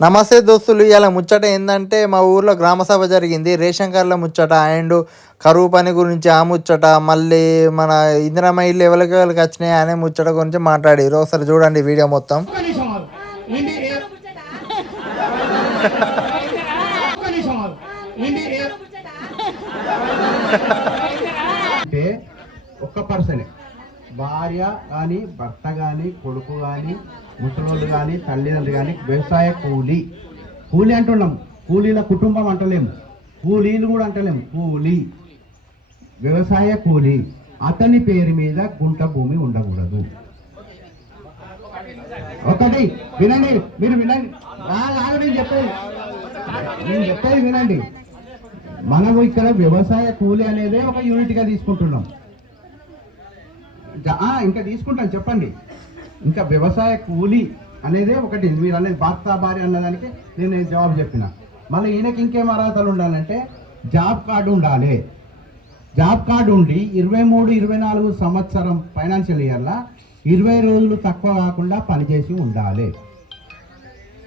నమస్తే దోస్తులు ఇవాళ ముచ్చట ఏంటంటే మా ఊర్లో గ్రామ సభ జరిగింది. రేషన్ కార్డుల ముచ్చట అండ్ కరువు పని గురించి ఆ ముచ్చట మళ్ళీ మన ఇందిరమ్మ ఇల్లు ఎవరికి ఎవరికి వచ్చినాయి అనే ముచ్చట గురించి మాట్లాడారు ఒకసారి చూడండి వీడియో మొత్తం. ఒక్క పర్సనే. భార్య కానీ భర్త కానీ కొడుకు కానీ ముసలోళ్ళు కానీ తల్లిదండ్రులు కానీ వ్యవసాయ కూలీ. కూలీ అంటున్నాం. కూలీల కుటుంబం అంటలేము కూలీలు కూడా అంటలేము కూలీ. వ్యవసాయ కూలీ. అతని పేరు మీద గుంట భూమి ఉండకూడదు. ఒకటి వినండి. మీరు వినండి. ఆగు, నేను చెప్పేది. నేను చెప్పేది వినండి. మనము ఇక్కడ వ్యవసాయ కూలి అనేది ఒక యూనిట్గా తీసుకుంటున్నాం. ఇంకా- తీసుకుంటాను చెప్పండి. ఇంకా వ్యవసాయ కూలి అనేది ఒకటి. మీరు అనేది భర్త భార్య అన్నదానికి నేను నేను జవాబు చెప్పిన. మళ్ళీ ఈయనకి ఇంకేం అర్హతలు ఉండాలంటే జాబ్ కార్డు ఉండాలి. జాబ్ కార్డు ఉండి ఇరవై మూడు ఇరవై నాలుగు సంవత్సరం ఫైనాన్షియల్ ఇయర్లో ఇరవై రోజులు తక్కువ కాకుండా పనిచేసి ఉండాలి.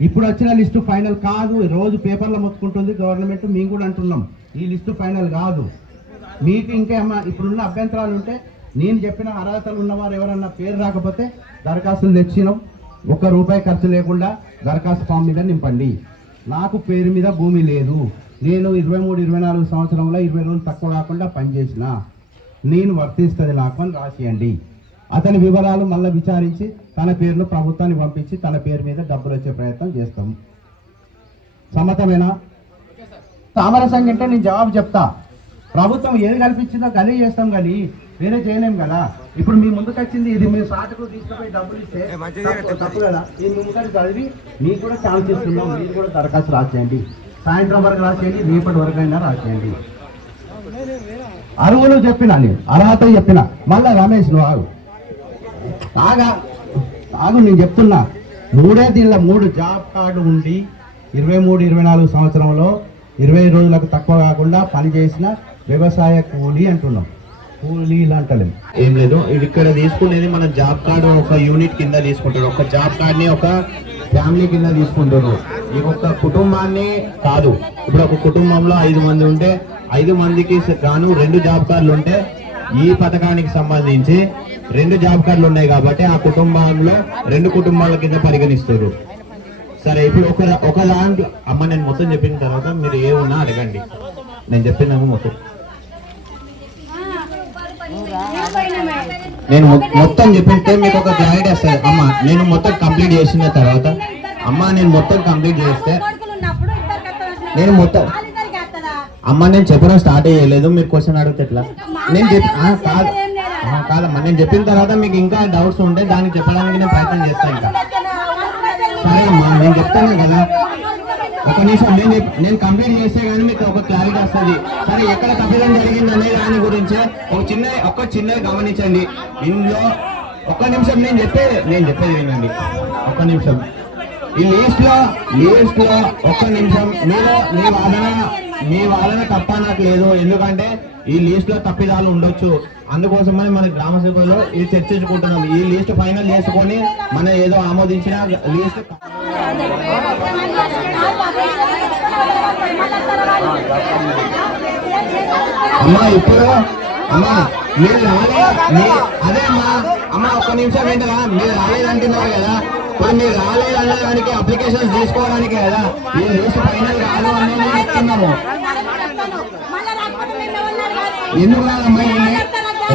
ఇప్పుడు వచ్చిన లిస్టు ఫైనల్ కాదు. రోజు పేపర్లో మొత్తుకుంటుంది గవర్నమెంట్. మేము కూడా అంటున్నాం. ఈ లిస్టు ఫైనల్ కాదు. మీకు ఇంకేమన్నా ఇప్పుడున్న అభ్యంతరాలు ఉంటే నేను చెప్పిన అర్హతలు ఉన్నవారు ఎవరన్నా పేరు రాకపోతే దరఖాస్తులు తెచ్చినాం. ఒక్క రూపాయి ఖర్చు లేకుండా దరఖాస్తు ఫామ్ మీద నింపండి. నాకు పేరు మీద భూమి లేదు. నేను ఇరవై మూడు ఇరవై నాలుగు సంవత్సరంలో ఇరవై రోజులు తక్కువ కాకుండా పనిచేసిన. నేను వర్తిస్తుంది నాకు అని రాసియండి. అతని వివరాలు మళ్ళీ విచారించి తన పేరును ప్రభుత్వాన్ని పంపించి తన పేరు మీద డబ్బులు వచ్చే ప్రయత్నం చేస్తాం. సమ్మతమేనా? సామరస్యంగా అంటే నేను జవాబు చెప్తా. ప్రభుత్వం ఏది కల్పించిందో గది చేస్తాం కానీ వేరే చేయలేం కదా. ఇప్పుడు మీ ముందుకు వచ్చింది ఇది మీరు సాటుకు తీసుకుపోయి డబ్బులు ఇస్తే తప్పు- కదా. ఈ ముందుకు చదివి మీకు కూడా ఛాన్స్ ఇస్తున్నాం మీరు కూడా దరఖాస్తు రాసేయండి. సాయంత్రం వరకు రాసేయండి రేపటి వరకు అయినా రాసేయండి. అరువులు చెప్పిన నేను అర్హత చెప్పిన. మళ్ళా రమేష్ నువ్వు ఆగు. ఆగా. ఆగు నేను చెప్తున్నా. మూడే దీనిలో మూడు జాబ్ కార్డు ఉండి ఇరవై మూడు ఇరవై నాలుగు సంవత్సరంలో ఇరవై రోజులకు తక్కువ కాకుండా పనిచేసిన వ్యవసాయ కూలీ అంటున్నాం. కూలీలు అంటలేం ఏం లేదు ఇక్కడ తీసుకునేది మన జాబ్ కార్డు ఒక యూనిట్ కింద తీసుకుంటారు. ఒక జాబ్ కార్డ్ని ఒక ఫ్యామిలీ కింద తీసుకుంటారు. ఈ ఒక కుటుంబాన్ని కాదు ఇప్పుడు ఒక కుటుంబంలో ఐదు మంది ఉంటే ఐదు మందికి గాను రెండు జాబ్ కార్డులు ఉంటే ఈ పథకానికి సంబంధించి రెండు జాబ్ కార్డులు ఉన్నాయి కాబట్టి ఆ కుటుంబంలో రెండు కుటుంబాల కింద పరిగణిస్తారు. సరే ఇప్పుడు ఒక ఒక దాంట్లో అమ్మ నేను మొత్తం చెప్పిన తర్వాత మీరు ఏ అడగండి. నేను చెప్పినాము మొత్తం. నేను మొత్తం చెప్పింటే మీకు ఒక క్లారిటీ వస్తుంది అమ్మ నేను మొత్తం కంప్లీట్ చేసిన తర్వాత అమ్మ నేను మొత్తం కంప్లీట్ చేస్తే నేను మొత్తం అమ్మ నేను చెప్పడం స్టార్ట్ చేయలేదు. మీరు క్వశ్చన్ అడిగితే ఎట్లా? నేను చెప్పి కాదు. కాదమ్మా నేను చెప్పిన తర్వాత మీకు ఇంకా డౌట్స్ ఉంటే దానికి చెప్పడానికి నేను ప్రయత్నం చేస్తాను ఇంకా. సరే అమ్మా నేను చెప్తాను కదా. ఒక నిమిషం నేను నేను కంప్లీట్ చేస్తే కానీ మీకు ఒక క్లారిటీ వస్తుంది. సరే ఎక్కడ తప్పిదం జరిగింది అనే దాని గురించి ఒక చిన్న ఒక్క చిన్న గమనించండి. ఇందులో ఒక్క నిమిషం నేను చెప్పేది నేను చెప్పేది ఏంటండి ఒక్క నిమిషం. ఈ లీస్ట్లో లీస్ట్లో ఒక్క నిమిషం. మీరు మీ వాదన మీ వాళ్ళనే తప్ప నాకు లేదు. ఎందుకంటే ఈ లిస్ట్లో తప్పిదాలు ఉండొచ్చు. అందుకోసమని మన గ్రామ సభలో ఇది చర్చించుకుంటున్నాం. ఈ లిస్ట్ ఫైనల్ చేసుకొని మన ఏదో ఆమోదించిన లిస్ట్ అమ్మా ఇప్పుడు అమ్మా మీరు రాలే. అదే అమ్మా అమ్మా ఒక్క నిమిషం ఏంటరా? మీరు రాలేదంటున్నారు కదా. ఇప్పుడు మీరు రాలేదన్న దానికి అప్లికేషన్ తీసుకోవడానికి కదా. ఈ లిస్ట్ ఫైనల్ కాదు అని మేము చెప్తున్నాము ఎందుకు రాదమ్మా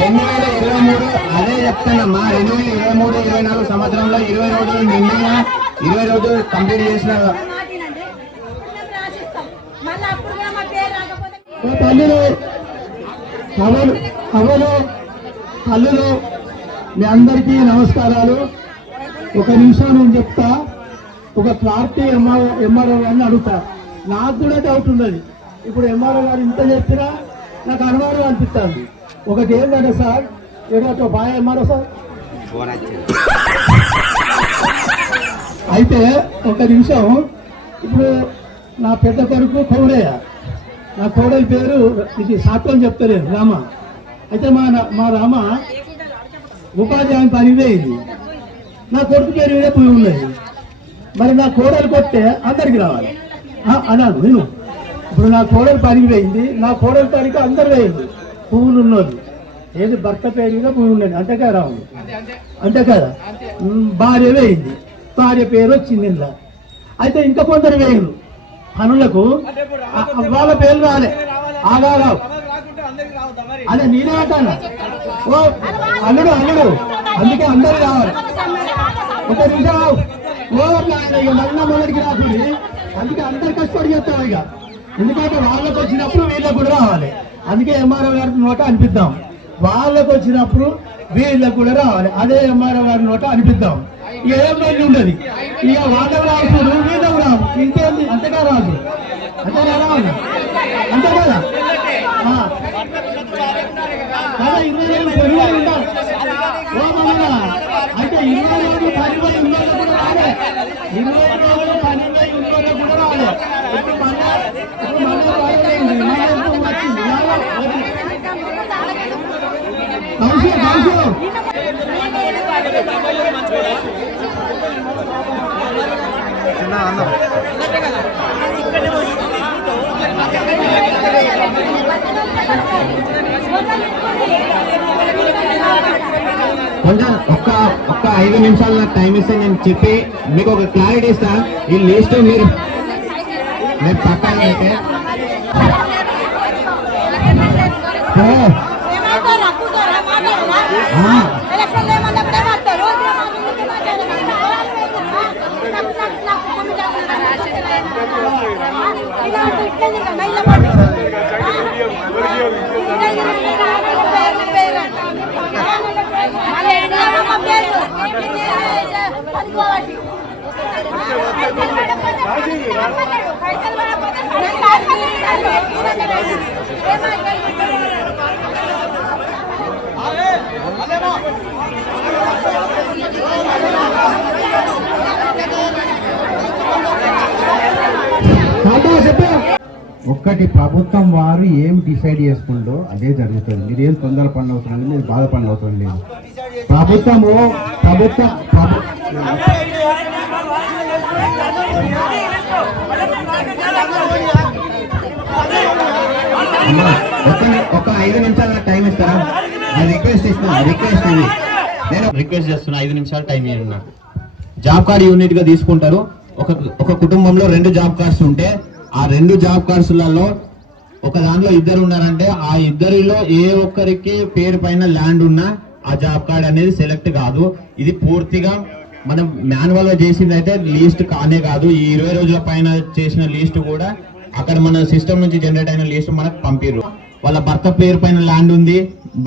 రెండు వేల ఇరవై మూడు అదే చెప్తానమ్మా రెండు వేల ఇరవై మూడు ఇరవై నాలుగు సంవత్సరంలో ఇరవై రోజులు నిన్న ఇరవై రోజులు కంప్లీట్ చేసిన తల్లులు అవలు అవలు తల్లులు మీ అందరికీ నమస్కారాలు. ఒక నిమిషం నేను చెప్తా. ఒక క్లారిటీ ఎంఆర్ఓ ఎంఆర్ఓ గారిని అడుగుతా. నాకు కూడా డౌట్ ఉన్నది. ఇప్పుడు ఎంఆర్ఓ గారు ఇంత చెప్పినా నాకు అనుమానం అనిపిస్తుంది. ఒకటి ఏంటంటే సార్? ఏదో బాగా ఎంఆర్ఓ సార్? అయితే ఒక నిమిషం. ఇప్పుడు నా పెద్ద కొడుకు కోడయ్య. నా కోడలి పేరు ఇది సాత్వం చెప్తలేదు రామ. అయితే మా నా- మా రామ ఉపాధి హామీ పని ఇది. నా కొడుకు పేరు ఇదే పోయి ఉన్నది. మరి నా కోడలు కొట్టే అందరికి రావాలి. ఆ, అన్నాను నేను ఇప్పుడు నా కోడలు పనికి పోయింది నా కోడలు పనికి అందరు పోయింది పువ్వులు ఉన్నోళ్ళు ఏది భర్త పేరు మీద పువ్వు ఉన్నది. అంతే కదా రావు అంతే. కదా భార్య వేయింది. భార్య పేరు వచ్చింది ఇంట్లో అయితే ఇంకా కొందరు వేయరు. పనులకు వాళ్ళ పేర్లు రాలే. ఆగా అదే నేనే అంటాను? ఓ అల్లుడు అల్లుడు. అందుకే అందరు రావాలి. ఒక నిమిషం. ఓ మళ్ళీ మొదటికి రాకుండా అందుకే అందరు కష్టపడి చేస్తాం ఇక. ఎందుకంటే వాళ్ళకు వచ్చినప్పుడు వీళ్ళకు కూడా రావాలి. అందుకే ఎంఆర్ఓ గారి నోట అనిపిద్దాం. వాళ్ళకు వచ్చినప్పుడు వీళ్ళకు కూడా రావాలి. అదే ఎంఆర్ఓ గారి నోట అనిపిద్దాం. ఇక ఏం మంది ఉండదు. ఇక వాళ్ళకి రావచ్చు వీళ్ళకు రావు. ఇంకేంది? అంతగా రాదు. అంతేనా రాదు అంతే కదా? అయితే ఇరవై రోజులు కూడా రాలే ఇరవై రోజులు పనిపై ఉన్నోళ్ళు కూడా రాలే ఇప్పుడు మళ్ళా ఇప్పుడు మళ్ళా రాలేదండి. మళ్ళా ఇంకో వచ్చింది. రాలే. కౌశల్, కౌశల్. చిన్న అన్నం కొంచెం ఒక్క ఒక్క ఐదు నిమిషాలు నాకు టైం ఇస్తే నేను చెప్పి మీకు ఒక క్లారిటీ ఇస్తా. ఈ లిస్ట్ మీరు మీరు పక్కన పెట్టి ఏ, ఏమంటారా? కూర్చోరా? మాట్లాడరా? ఆ. ఎలక్షన్లు ఏమన్నప్పుడు ఏమంటారు? ఏమన్నప్పుడు మాట్లాడరా? నాకు- నాకు- నాకు ముందు జాగ్రత్త. ఇలా అంటే ఇట్లనే కదా, ఇలా పట్టు. ఆ? ఇలా ఇలా ఇలా ఇలా పేరు పేరు అంట. మళ్ళీ ఇలా అమ్మ పేరు. ఇది పనుకోవాలి. పైసలు పడకపోతే నేను కాదు. ఏమంటారు? కాంతా చెప్పు ఒక్కటి ప్రభుత్వం వారు ఏం డిసైడ్ చేసుకుందో అదే జరుగుతుంది. మీరు ఏం తొందర పని అవసరం లేదు మీరు పని అవసరం లేదు. ప్రభుత్వము ప్రభుత్వ ఒక ఐదు నిమిషాలు నాకు టైం ఇస్తారా? నేను రిక్వెస్ట్ ఇస్తున్నా రిక్వెస్ట్ ఇది నేను రిక్వెస్ట్ చేస్తున్నా ఐదు నిమిషాలు టైం ఇవ్వండి నాకు జాబ్ కార్డ్ యూనిట్గా తీసుకుంటారు. ఒక ఒక కుటుంబంలో రెండు జాబ్ కార్డ్స్ ఉంటే ఆ రెండు జాబ్ కార్డ్స్లలో ఒక దాంట్లో ఇద్దరు ఉన్నారంటే ఆ ఇద్దరిలో ఏ ఒక్కరికి పేరు పైన ల్యాండ్ ఉన్నా ఆ జాబ్ కార్డ్ అనేది సెలెక్ట్ కాదు. ఇది పూర్తిగా మనం మాన్యువల్గా చేసింది అయితే లీస్ట్ కానే కాదు. ఈ ఇరవై రోజుల పైన చేసిన లీస్ట్ కూడా అక్కడ మన సిస్టమ్ నుంచి జనరేట్ అయిన లీస్ట్ మనకు పంపిరు వాళ్ళ భర్త పేరు పైన ల్యాండ్ ఉంది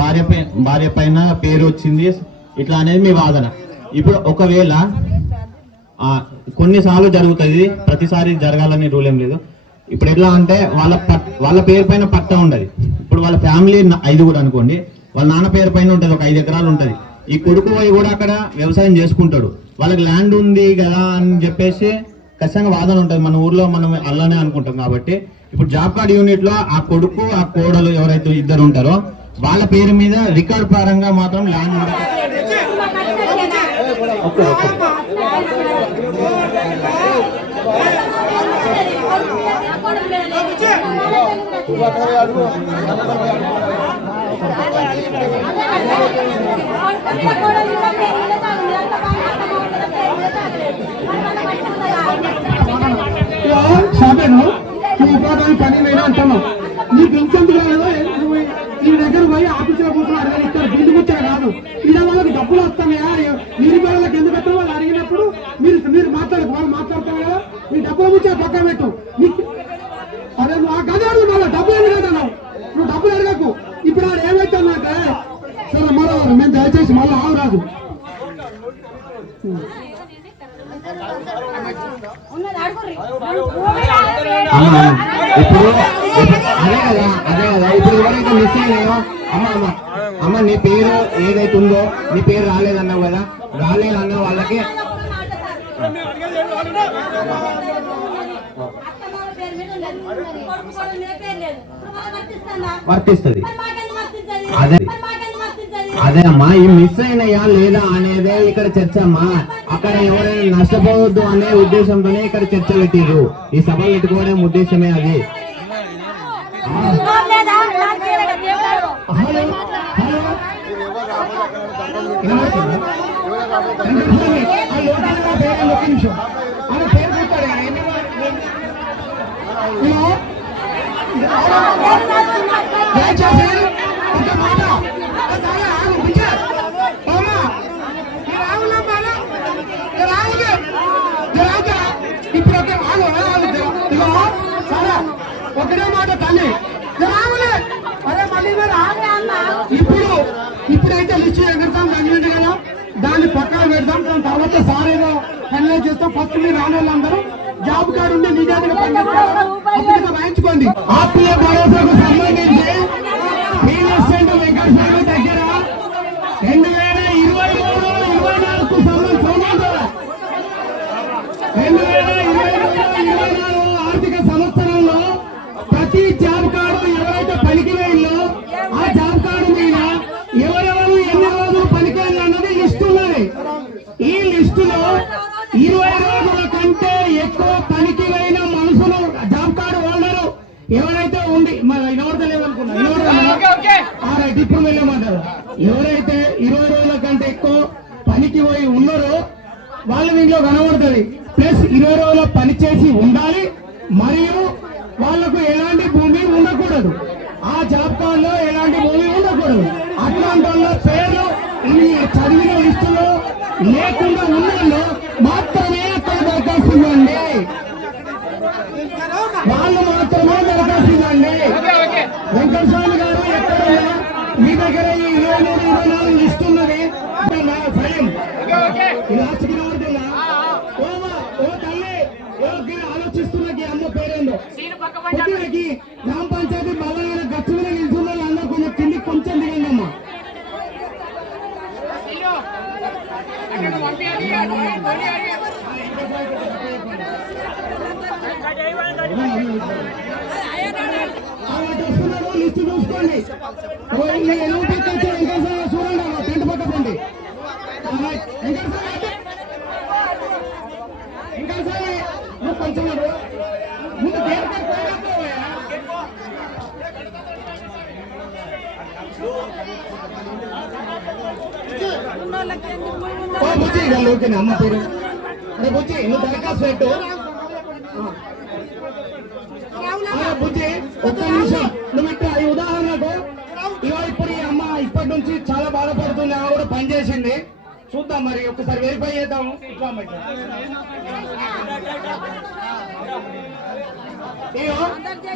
భార్య భార్య పైన పేరు వచ్చింది ఇట్లా అనేది మీ వాదన. ఇప్పుడు ఒకవేళ కొన్నిసార్లు జరుగుతుంది. ప్రతిసారి జరగాలని రూల్ ఏం లేదు. ఇప్పుడు ఎట్లా అంటే వాళ్ళ వాళ్ళ పేరు పైన పట్టా ఉండదు ఇప్పుడు వాళ్ళ ఫ్యామిలీ ఐదుగురు అనుకోండి వాళ్ళ నాన్న పేరు పైన ఉంటుంది ఒక ఐదు ఎకరాలు ఉంటుంది. ఈ కొడుకు పోయి కూడా అక్కడ వ్యవసాయం చేసుకుంటాడు. వాళ్ళకి ల్యాండ్ ఉంది కదా అని చెప్పేసి ఖచ్చితంగా వాదన ఉంటుంది. మన ఊర్లో మనం అలానే అనుకుంటాం కాబట్టి. ఇప్పుడు జాబ్ కార్డ్ యూనిట్లో ఆ కొడుకు ఆ కోడలు ఎవరైతే ఇద్దరు ఉంటారో వాళ్ళ పేరు మీద రికార్డ్ పరంగా మాత్రం ల్యాండ్ ఉండదు షాపేను నువ్వు పని నేను అంటాను. నీకు ఇంకెందుకు రాలేదో నువ్వు నీ దగ్గర పోయి ఆఫీసులో కూర్చొని అడగాలి ఇస్తారు బిల్లు ముచ్చట కాదు. ఇలా వాళ్ళకి డబ్బులు వస్తాయా మీరు వాళ్ళకి ఎందుకు వస్తారో వాళ్ళు అడిగినప్పుడు మీరు మీరు మాట్లాడు వాళ్ళు మాట్లాడతారు కదా నీ డబ్బులు ముచ్చట పక్కన పెట్టు నీకు అదే నువ్వు ఆ గది అడుగు మళ్ళీ డబ్బులు ఎందుకు అడుగుతున్నావు నువ్వు డబ్బులు అడగకు ఇప్పుడు ఆడు ఏమైతుందంటే సరే మరో మేము దయచేసి మళ్ళీ ఆవు రాదు ఉన్నది అడుగుర్రి. అమ్మ ఇప్పుడు ఇప్పుడు అదే కదా అదే కదా ఇప్పుడు ఎవరైతే మిస్ అయినాయో అమ్మ అమ్మ అమ్మ నీ పేరు ఏదైతే ఉందో నీ పేరు రాలేదన్నావు కదా రాలేదన్న వాళ్ళకి. వర్తిస్తుందా? అదే. మరి మాకెందుకు వర్తించదు? అదే అమ్మా ఈ మిస్ అయినయా లేదా అనేదే ఇక్కడ చర్చ అమ్మా అక్కడ ఎవరైనా నష్టపోవద్దు అనే ఉద్దేశంతోనే ఇక్కడ చర్చ పెట్టిర్రు ఈ సభ పెట్టుకోవడం ఉద్దేశమే అది నోరు లేదా? నాకు తెలియదు, దేవుడు. హలో హలో ఏమవుతుంది? ఆ యువకుడు నా పేరు ఒక్క నిమిషం. ఆయన పేరు చెప్పాడు కదా, ఎన్ని హలో దయచేసి ఒక మాట ఒకసారి ఆగు, పిచ్చే. అమ్మా, మీరు ఆగునా బాలా? మీరు ఆగుదే. మీరు ఆగుదా? ఇప్పుడు ఒక ఆగు, ఆగు. ఇదిగో, సరే. ఒకటే మాట తల్లి మీరు ఆగులే. అరే మళ్ళీ మీరు ఆగు. ఇప్పుడు ఇప్పుడైతే లిస్ట్ ఎగడతాం తగ్గినట్టు కదా దాన్ని పక్కన పెడతాం దాని తర్వాత సార్ ఏదో ఫైనలైజ్ చేస్తాం. ఫస్ట్ మీరు రాని వాళ్ళందరూ జాబ్ కార్డు ఉండి నిజానికి పనిచేస్తారు రాయించుకోండి ఆత్మీయ భరోసాకు సంబంధించి దగ్గర రెండు వేల ఇరవై మూడు ఇరవై నాలుగు సంవత్సరం రెండు వేల ఇరవై మూడు ఇరవై నాలుగు ఆర్థిక సంవత్సరంలో ప్రతి రైట్ ఇప్పుడు వెళ్ళమంటారు. ఎవరైతే ఇరవై రోజుల కంటే ఎక్కువ పనికి పోయి ఉన్నారో వాళ్ళ దీంట్లో కనబడుతుంది. ప్లస్ ఇరవై రోజుల పని చేసి ఉండాలి మరియు వాళ్ళకు ఎలాంటి భూమి ఉండకూడదు. ఆ జాబ్ ఎలాంటి భూమి ఉండకూడదు. అట్లాంటి వాళ్ళ పేర్లు ఈ చదివిన లిస్టులో లేకుండా ఉన్నలో మాత్రమే అక్కడ దరఖాస్తు ఇవ్వండి వాళ్ళు మాత్రమే దరఖాస్తు ఇవ్వండి వెంకటస్వామి గారు ఎక్కడున్నా మీ దగ్గర ఈ ఇరవై మూడు ఇరవై నాలుగు లిస్ట్ ఉన్నది నా భయం లాస్ట్కి కనబడుతుందా ఓ మా, ఓ తల్లి ఓ గి ఆలోచిస్తున్నకి అమ్మ పేరేందో కొద్దిగా గ్రామ పంచాయతీ బలమైన గచ్చు మీద నిల్చున్న వాళ్ళందరూ కొంచెం కింది కొంచెం దిగండి అమ్మా కాబట్టి వస్తున్నారు లిస్ట్ చూసుకోండి చూడండి టెంట్ నువ్వు కొంచెం ముందు బుజ్జి ఓకేనా అమ్మ పేరు. అరే బుజ్జి నువ్వు దరఖాస్తు పెట్టు. బుజ్జి ఒక్క నిమిషం. నువ్వు ఇట్లా ఈ ఉదాహరణకు ఇగో ఇప్పుడు ఈ అమ్మ ఇప్పటి నుంచి చాలా బాధపడుతుంది ఆమె కూడా పనిచేసింది చూద్దాం మరి ఒకసారి వెరిఫై చేద్దాం ఇట్లా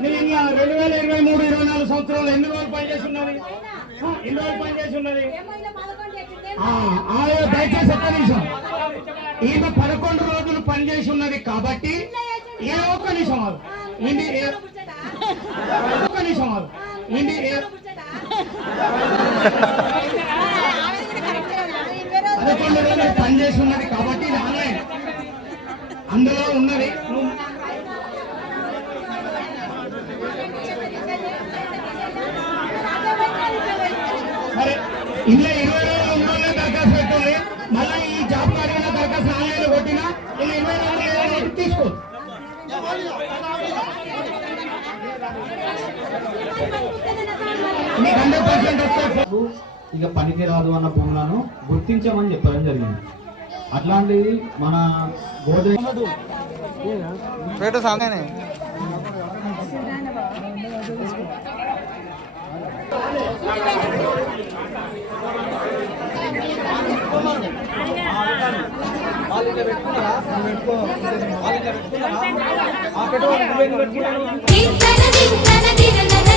నేను రెండు వేల ఇరవై మూడు ఇరవై నాలుగు సంవత్సరాలు ఎన్ని రోజులు పనిచేసి ఉన్నది? ఎన్ని రోజులు పని ఉన్నది? ఆ, దయచేసి ఒక్క నిమిషం. ఈమె పదకొండు రోజులు పనిచేసి ఉన్నది కాబట్టి ఏ ఒక్క నిమిషం ఆగు. ఒక్క నిమిషం ఆగు. ఈమె పదకొండు రోజులు పనిచేసి ఉన్నది కాబట్టి ఇది ఆన్లైన్ అందులో ఉన్నది సరే ఇందులో ఇరవై రోజులు ఉన్నోళ్ళే దరఖాస్తు పెట్టుకోండి మళ్ళీ ఇక పనికి రాదు అన్న భూములను గుర్తించమని చెప్పడం జరిగింది. అట్లాంటిది మన గోదావరి పెట్టు సాంగనే